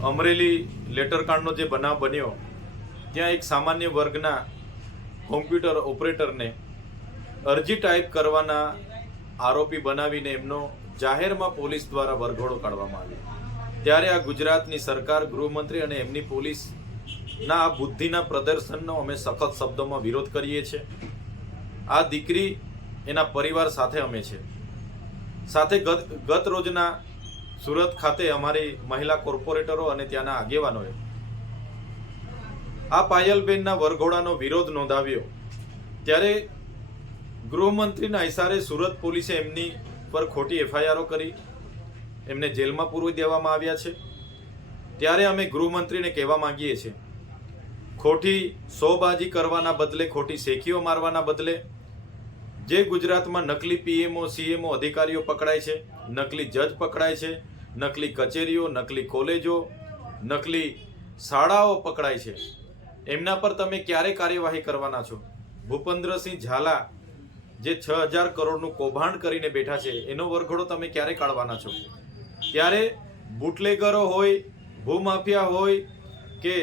અમરેલી લેટરકાંડનો જે બનાવ બન્યો ત્યાં એક સામાન્ય વર્ગના કોમ્પ્યુટર ઓપરેટરને અરજી ટાઈપ કરવાના આરોપી બનાવીને એમનો જાહેરમાં પોલીસ દ્વારા વરઘોડો કાઢવામાં આવ્યો। ત્યારે આ ગુજરાતની સરકાર, ગૃહમંત્રી અને એમની પોલીસના આ બુદ્ધિના પ્રદર્શનનો અમે સખત શબ્દોમાં વિરોધ કરીએ છીએ। આ દીકરી એના પરિવાર સાથે અમે છે। સાથે ગત રોજના સુરત ખાતે અમારી મહિલા કોર્પોરેટરો અને ત્યાંના આગેવાનોએ આ પાયલબેનના વરઘોડાનો વિરોધ નોંધાવ્યો। ત્યારે ગૃહમંત્રીના ઇશારે સુરત પોલીસે એમની પર ખોટી એફઆઈઆરો કરી એમને જેલમાં પૂરવી દેવામાં આવ્યા છે। ત્યારે અમે ગૃહમંત્રીને કહેવા માંગીએ છીએ, ખોટી શોબાજી કરવાના બદલે, ખોટી શેખીઓ મારવાના બદલે જે ગુજરાતમાં નકલી પીએમઓ સીએમઓ અધિકારીઓ પકડાય છે, નકલી જજ પકડાય છે, નકલી કચેરીઓ, નકલી કોલેજો, નકલી શાળાઓ પકડાય છે, એમના પર તમે ક્યારે કાર્યવાહી કરવાના છો? ભૂપેન્દ્રસિંહ ઝાલા જે 6000 કરોડનું કૌભાંડ કરીને બેઠા છે એનો વરઘોડો તમે ક્યારે કાઢવાના છો? ત્યારે બુટલેગરો હોય, ભૂમાફિયા હોય કે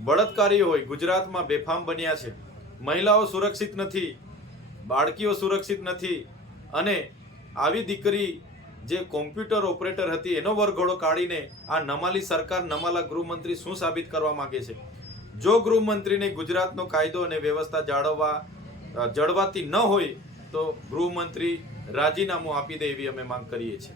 બળાત્કારીઓ હોય ગુજરાતમાં બેફામ બન્યા છે। મહિલાઓ સુરક્ષિત નથી, બાળકીઓ સુરક્ષિત નથી, અને આવી દીકરી જે કોમ્પ્યુટર ઓપરેટર હતી એનો વરઘોડો કાઢીને આ નમાલી સરકાર, નમાલા ગૃહમંત્રી શું સાબિત કરવા માંગે છે? જો ગૃહમંત્રીને ગુજરાતનો કાયદો અને વ્યવસ્થા જળવાતી ન હોય તો ગૃહમંત્રી રાજીનામું આપી દે એવી અમે માંગ કરીએ છીએ।